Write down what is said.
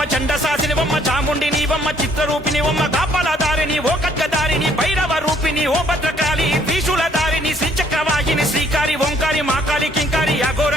నీవమ్మ చండశాసినివమ్మ చాముండి నీవమ్మ చిత్రరూపినివమ్మ కాపలదారిని ఓ ఖడ్గదారిని భైరవ రూపిణి ఓ భద్రకాళి త్రిశూలధారిని శ్రీచక్రవాహిని శ్రీకారి ఓంకారి మాకాళి కింకారి అఘోర